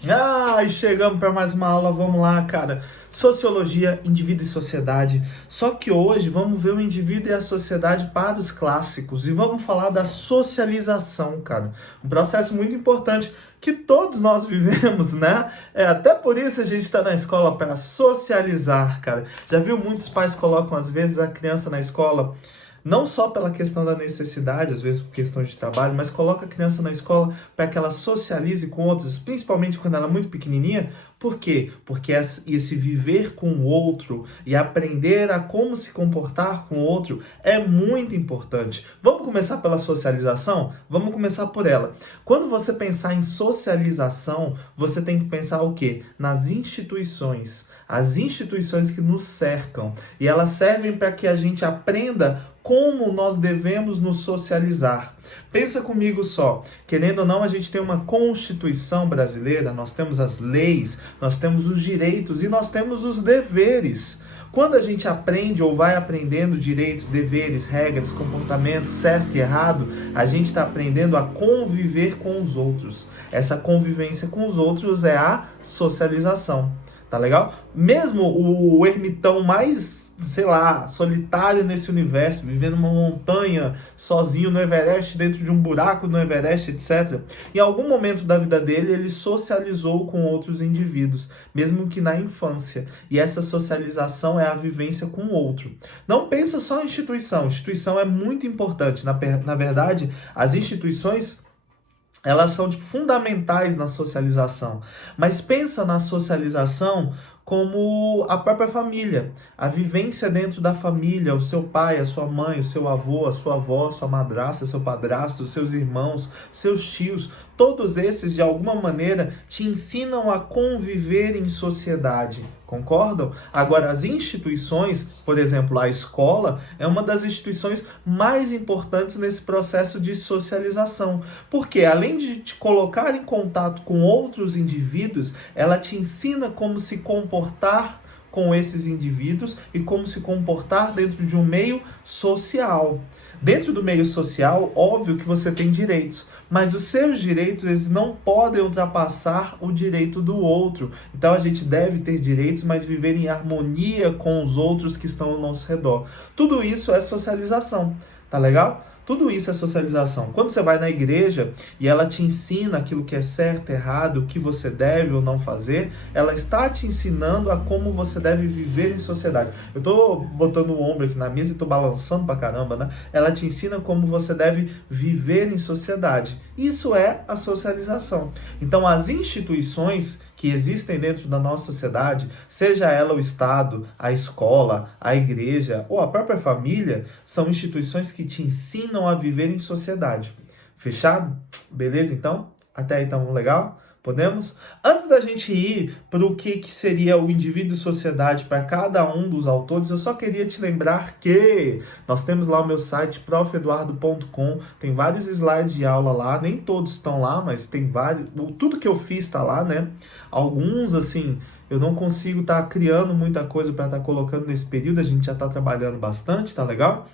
E chegamos para mais uma aula, vamos lá, cara. Sociologia, indivíduo e sociedade. Só que hoje vamos ver o indivíduo e a sociedade para os clássicos e vamos falar da socialização, cara. Um processo muito importante que todos nós vivemos, né? Até por isso a gente está na escola para socializar, cara. Já viu muitos pais colocam às vezes a criança na escola não só pela questão da necessidade, às vezes por questão de trabalho, mas coloca a criança na escola para que ela socialize com outros, principalmente quando ela é muito pequenininha. Por quê? Porque esse viver com o outro e aprender a como se comportar com o outro é muito importante. Vamos começar pela socialização? Vamos começar por ela. Quando você pensar em socialização, você tem que pensar o quê? Nas instituições. As instituições que nos cercam. E elas servem para que a gente aprenda como nós devemos nos socializar. Pensa comigo só, querendo ou não, a gente tem uma Constituição brasileira, nós temos as leis, nós temos os direitos e nós temos os deveres. Quando a gente aprende ou vai aprendendo direitos, deveres, regras, comportamento certo e errado, a gente está aprendendo a conviver com os outros. Essa convivência com os outros é a socialização. Tá legal? Mesmo o ermitão mais, sei lá, solitário nesse universo, vivendo numa montanha, sozinho no Everest, dentro de um buraco no Everest, etc. Em algum momento da vida dele, ele socializou com outros indivíduos, mesmo que na infância. E essa socialização é a vivência com o outro. Não pensa só em instituição. Instituição é muito importante. Na verdade, as instituições elas são fundamentais na socialização. Mas pensa na socialização como a própria família, a vivência dentro da família, o seu pai, a sua mãe, o seu avô, a sua avó, a sua madrasta, seu padrasto, os seus irmãos, seus tios, todos esses de alguma maneira te ensinam a conviver em sociedade. Concordam? Agora, as instituições, por exemplo, a escola, é uma das instituições mais importantes nesse processo de socialização. Porque, além de te colocar em contato com outros indivíduos, ela te ensina como se comportar com esses indivíduos e como se comportar dentro de um meio social. Dentro do meio social, óbvio que você tem direitos, mas os seus direitos eles não podem ultrapassar o direito do outro. Então a gente deve ter direitos, mas viver em harmonia com os outros que estão ao nosso redor. Tudo isso é socialização, tá legal? Tudo isso é socialização. Quando você vai na igreja e ela te ensina aquilo que é certo, errado, o que você deve ou não fazer, ela está te ensinando a como você deve viver em sociedade. Eu tô botando o ombro aqui na mesa e tô balançando pra caramba, né? Ela te ensina como você deve viver em sociedade. Isso é a socialização. Então, as instituições que existem dentro da nossa sociedade, seja ela o Estado, a escola, a igreja ou a própria família, são instituições que te ensinam a viver em sociedade. Fechado? Beleza, então? Até aí, tá legal? Podemos? Antes da gente ir para o que seria o indivíduo e sociedade para cada um dos autores, eu só queria te lembrar que nós temos lá o meu site, profeduardo.com, tem vários slides de aula lá, nem todos estão lá, mas tem vários, tudo que eu fiz está lá, né? Alguns, assim, eu não consigo estar criando muita coisa para estar colocando nesse período, a gente já está trabalhando bastante, tá legal?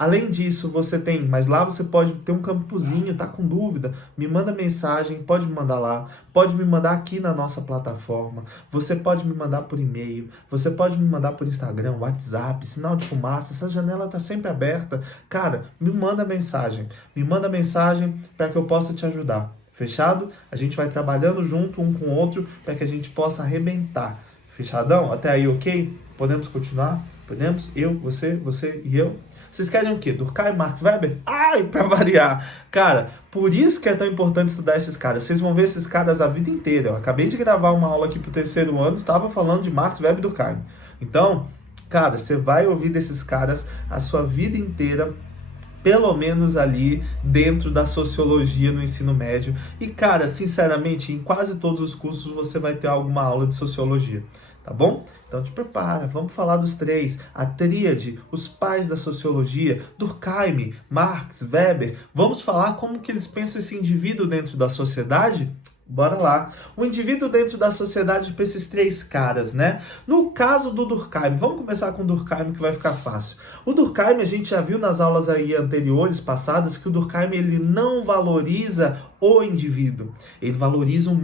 Além disso, você tem, mas lá você pode ter um campozinho, tá com dúvida? Me manda mensagem, pode me mandar lá, pode me mandar aqui na nossa plataforma, você pode me mandar por e-mail, você pode me mandar por Instagram, WhatsApp, sinal de fumaça, essa janela tá sempre aberta. Cara, me manda mensagem para que eu possa te ajudar. Fechado? A gente vai trabalhando junto um com o outro para que a gente possa arrebentar. Fechadão? Até aí, ok? Podemos continuar? Podemos? Eu, você e eu? Vocês querem o quê? Durkheim, Marx Weber? Ai, pra variar. Cara, por isso que é tão importante estudar esses caras. Vocês vão ver esses caras a vida inteira. Eu acabei de gravar uma aula aqui pro terceiro ano, estava falando de Marx Weber e Durkheim. Então, cara, você vai ouvir desses caras a sua vida inteira, pelo menos ali dentro da sociologia no ensino médio. E, cara, sinceramente, em quase todos os cursos você vai ter alguma aula de sociologia. Tá bom? Então te prepara, vamos falar dos três, a tríade, os pais da sociologia, Durkheim, Marx, Weber. Vamos falar como que eles pensam esse indivíduo dentro da sociedade? Bora lá. O indivíduo dentro da sociedade para esses três caras, né? No caso do Durkheim, vamos começar com o Durkheim que vai ficar fácil. O Durkheim, a gente já viu nas aulas aí anteriores, passadas, que o Durkheim ele não valoriza o indivíduo. Ele valoriza o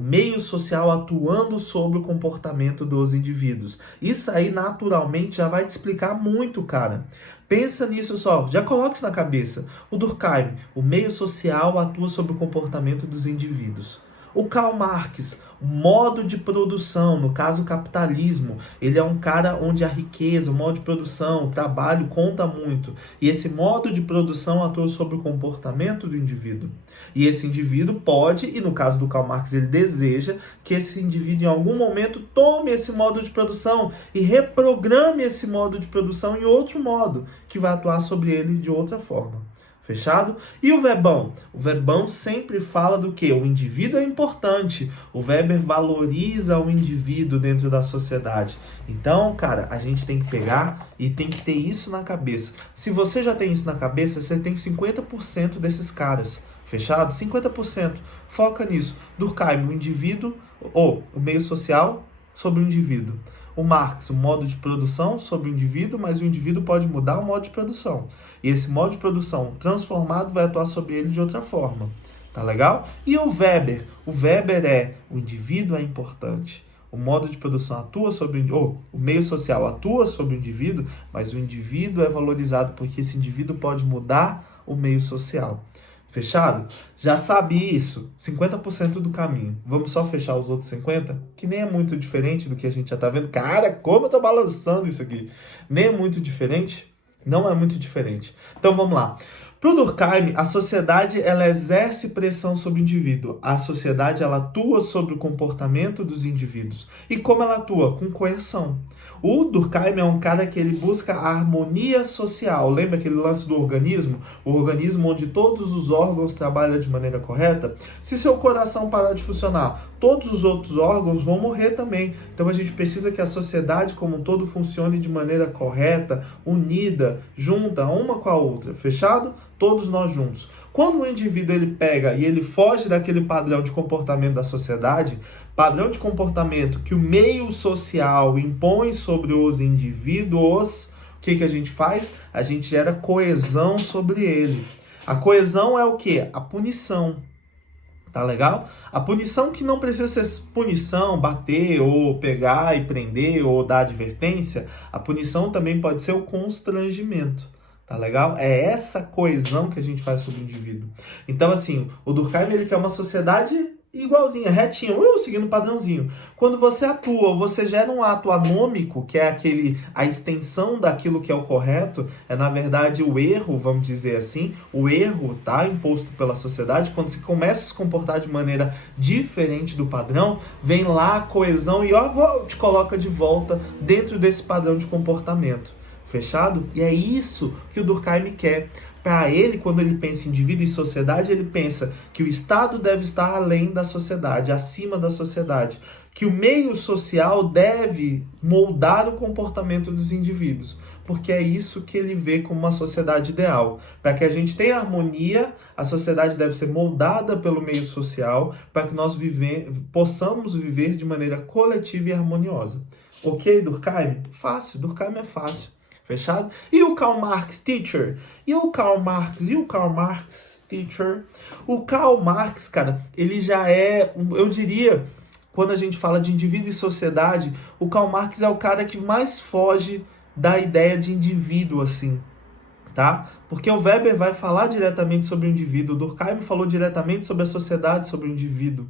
meio social atuando sobre o comportamento dos indivíduos. Isso aí naturalmente já vai te explicar muito, cara. Pensa nisso só, já coloque isso na cabeça. O Durkheim, o meio social atua sobre o comportamento dos indivíduos. O Karl Marx, o modo de produção, no caso o capitalismo, ele é um cara onde a riqueza, o modo de produção, o trabalho conta muito. E esse modo de produção atua sobre o comportamento do indivíduo. E esse indivíduo pode, e no caso do Karl Marx ele deseja, que esse indivíduo em algum momento tome esse modo de produção e reprograme esse modo de produção em outro modo, que vai atuar sobre ele de outra forma. Fechado? E o Webern? O Webern sempre fala do que? O indivíduo é importante. O Weber valoriza o indivíduo dentro da sociedade. Então, cara, a gente tem que pegar e tem que ter isso na cabeça. Se você já tem isso na cabeça, você tem 50% desses caras. Fechado? 50%. Foca nisso. Durkheim, o indivíduo, ou o meio social sobre o indivíduo. O Marx, o modo de produção sobre o indivíduo, mas o indivíduo pode mudar o modo de produção. E esse modo de produção transformado vai atuar sobre ele de outra forma. Tá legal? E o Weber? O Weber o indivíduo é importante. O modo de produção atua sobre o meio social atua sobre o indivíduo, mas o indivíduo é valorizado porque esse indivíduo pode mudar o meio social. Fechado? Já sabe isso, 50% do caminho. Vamos só fechar os outros 50%? Que nem é muito diferente do que a gente já tá vendo. Cara, como eu tô balançando isso aqui. Nem é muito diferente? Não é muito diferente. Então vamos lá. Para o Durkheim, a sociedade ela exerce pressão sobre o indivíduo. A sociedade ela atua sobre o comportamento dos indivíduos. E como ela atua? Com coerção. O Durkheim é um cara que ele busca a harmonia social. Lembra aquele lance do organismo? O organismo onde todos os órgãos trabalham de maneira correta? Se seu coração parar de funcionar, todos os outros órgãos vão morrer também. Então a gente precisa que a sociedade como um todo funcione de maneira correta, unida, junta, uma com a outra. Fechado? Todos nós juntos. Quando o indivíduo ele pega e ele foge daquele padrão de comportamento da sociedade, padrão de comportamento que o meio social impõe sobre os indivíduos, o que a gente faz? A gente gera coesão sobre ele. A coesão é o quê? A punição. Tá legal? A punição que não precisa ser punição, bater ou pegar e prender ou dar advertência, a punição também pode ser o constrangimento. Tá legal? É essa coesão que a gente faz sobre o indivíduo. Então, assim, o Durkheim ele quer uma sociedade igualzinha, retinha, seguindo um padrãozinho. Quando você atua, você gera um ato anômico, que é a extensão daquilo que é o correto, é na verdade o erro, vamos dizer assim, o erro tá imposto pela sociedade. Quando você começa a se comportar de maneira diferente do padrão, vem lá a coesão e te coloca de volta dentro desse padrão de comportamento. Fechado? E é isso que o Durkheim quer. Para ele, quando ele pensa em indivíduo e sociedade, ele pensa que o Estado deve estar além da sociedade, acima da sociedade. Que o meio social deve moldar o comportamento dos indivíduos. Porque é isso que ele vê como uma sociedade ideal. Para que a gente tenha harmonia, a sociedade deve ser moldada pelo meio social, para que nós possamos viver de maneira coletiva e harmoniosa. Ok, Durkheim? Fácil, Durkheim é fácil. Fechado? E o Karl Marx, teacher? E o Karl Marx, teacher? O Karl Marx, cara, ele já é, eu diria, quando a gente fala de indivíduo e sociedade, o Karl Marx é o cara que mais foge da ideia de indivíduo, assim, tá? Porque o Weber vai falar diretamente sobre o indivíduo, o Durkheim falou diretamente sobre a sociedade, sobre o indivíduo.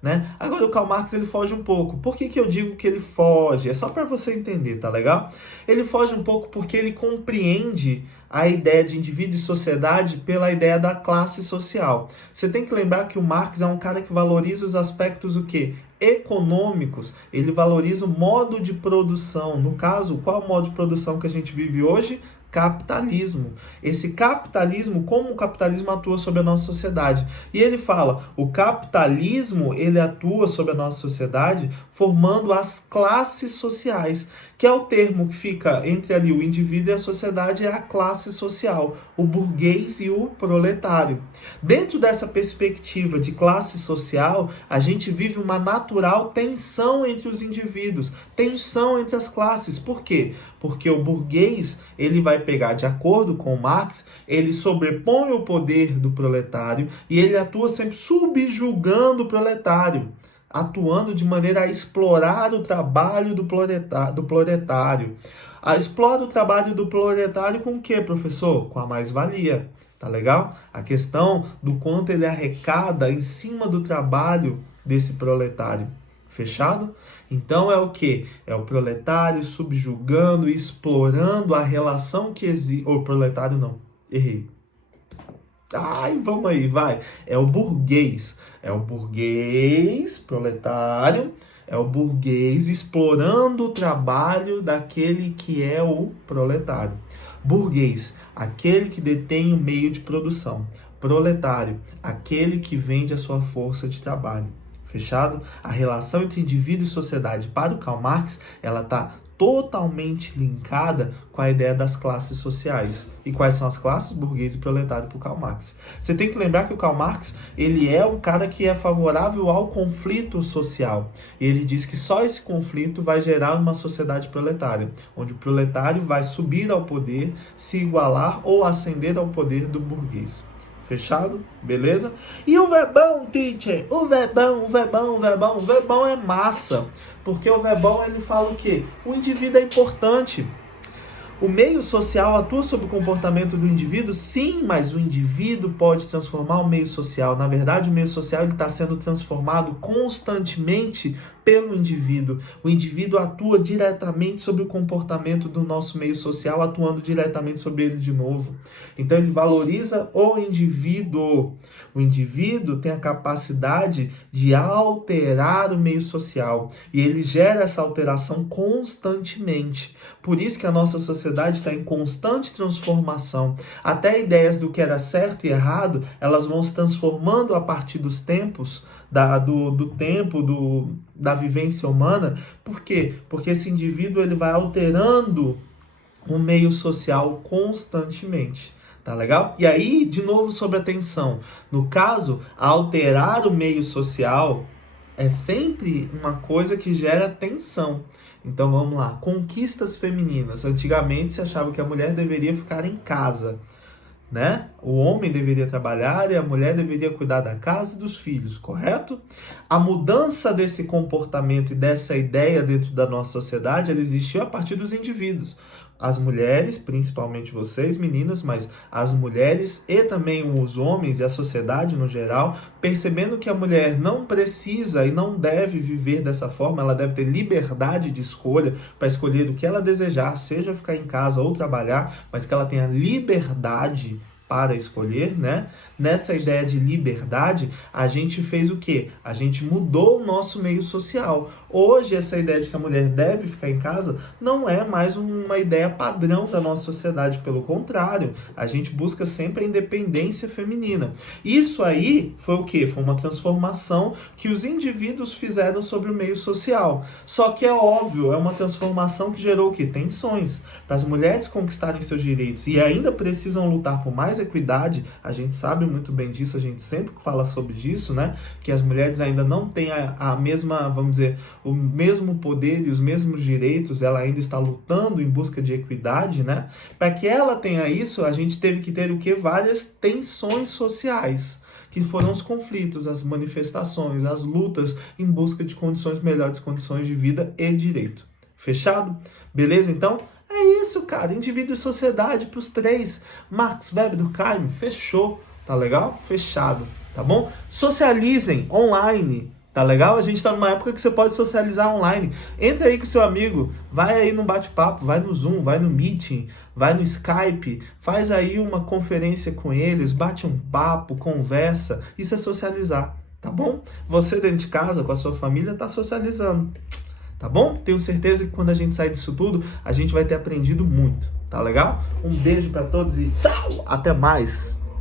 Né? Agora o Karl Marx ele foge um pouco. Por que eu digo que ele foge? É só para você entender, tá legal? Ele foge um pouco porque ele compreende a ideia de indivíduo e sociedade pela ideia da classe social. Você tem que lembrar que o Marx é um cara que valoriza os aspectos o quê? Econômicos. Ele valoriza o modo de produção. No caso, qual é o modo de produção que a gente vive hoje? Capitalismo. Esse capitalismo, como o capitalismo atua sobre a nossa sociedade. E ele fala, o capitalismo, ele atua sobre a nossa sociedade formando as classes sociais. que é o termo que fica entre ali o indivíduo e a sociedade, é a classe social, o burguês e o proletário. Dentro dessa perspectiva de classe social, a gente vive uma natural tensão entre os indivíduos, tensão entre as classes. Por quê? Porque o burguês, ele vai pegar, de acordo com Marx, ele sobrepõe o poder do proletário e ele atua sempre subjugando o proletário, atuando de maneira a explorar o trabalho do proletário. Explora o trabalho do proletário com o quê, professor? Com a mais-valia. Tá legal? A questão do quanto ele arrecada em cima do trabalho desse proletário. Fechado? Então é o quê? É o proletário subjugando e explorando a relação que existe. O proletário não, errei. Ai, vamos aí, vai. É o burguês. É o burguês proletário. É o burguês explorando o trabalho daquele que é o proletário. Burguês, aquele que detém o meio de produção. Proletário, aquele que vende a sua força de trabalho. Fechado? A relação entre indivíduo e sociedade para o Karl Marx, ela está totalmente linkada com a ideia das classes sociais. E quais são as classes? Burguês e proletário para o Karl Marx. Você tem que lembrar que o Karl Marx, ele é um cara que é favorável ao conflito social. E ele diz que só esse conflito vai gerar uma sociedade proletária, onde o proletário vai subir ao poder, se igualar ou ascender ao poder do burguês. Fechado? Beleza? E o verbão, teacher? O verbão é massa. Porque o verbão, ele fala o quê? O indivíduo é importante. O meio social atua sobre o comportamento do indivíduo? Sim, mas o indivíduo pode transformar o meio social. Na verdade, o meio social está sendo transformado constantemente pelo indivíduo. O indivíduo atua diretamente sobre o comportamento do nosso meio social, atuando diretamente sobre ele de novo. Então, ele valoriza o indivíduo. O indivíduo tem a capacidade de alterar o meio social. E ele gera essa alteração constantemente. Por isso que a nossa sociedade está em constante transformação. Até ideias do que era certo e errado, elas vão se transformando a partir dos tempos, da vivência humana. Por quê? Porque esse indivíduo ele vai alterando o meio social constantemente. Tá legal? E aí, de novo, sobre a tensão. No caso, alterar o meio social é sempre uma coisa que gera tensão. Então vamos lá, conquistas femininas. Antigamente se achava que a mulher deveria ficar em casa, né? O homem deveria trabalhar e a mulher deveria cuidar da casa e dos filhos, correto? A mudança desse comportamento e dessa ideia dentro da nossa sociedade, ela existiu a partir dos indivíduos. As mulheres, principalmente vocês, meninas, mas as mulheres e também os homens e a sociedade no geral, percebendo que a mulher não precisa e não deve viver dessa forma, ela deve ter liberdade de escolha para escolher o que ela desejar, seja ficar em casa ou trabalhar, mas que ela tenha liberdade para escolher, né? Nessa ideia de liberdade, a gente fez o quê? A gente mudou o nosso meio social. Hoje, essa ideia de que a mulher deve ficar em casa não é mais uma ideia padrão da nossa sociedade. Pelo contrário, a gente busca sempre a independência feminina. Isso aí foi o quê? Foi uma transformação que os indivíduos fizeram sobre o meio social. Só que é óbvio, é uma transformação que gerou o quê? Tensões. Para as mulheres conquistarem seus direitos e ainda precisam lutar por mais equidade, a gente sabe muito bem disso, a gente sempre fala sobre isso, né? Que as mulheres ainda não têm a mesma, vamos dizer, o mesmo poder e os mesmos direitos, ela ainda está lutando em busca de equidade, né? Para que ela tenha isso, a gente teve que ter o quê? Várias tensões sociais, que foram os conflitos, as manifestações, as lutas em busca de condições melhores, condições de vida e direito. Fechado? Beleza, então? É isso, cara. Indivíduo e sociedade para os três. Marx, Weber, Durkheim, fechou. Tá legal? Fechado. Tá bom? Socializem online. Tá legal? A gente tá numa época que você pode socializar online. Entra aí com seu amigo. Vai aí no bate-papo. Vai no Zoom, vai no Meeting, vai no Skype. Faz aí uma conferência com eles. Bate um papo, conversa. Isso é socializar. Tá bom? Você dentro de casa, com a sua família, tá socializando. Tá bom? Tenho certeza que quando a gente sair disso tudo, a gente vai ter aprendido muito. Tá legal? Um beijo pra todos e tchau! Até mais!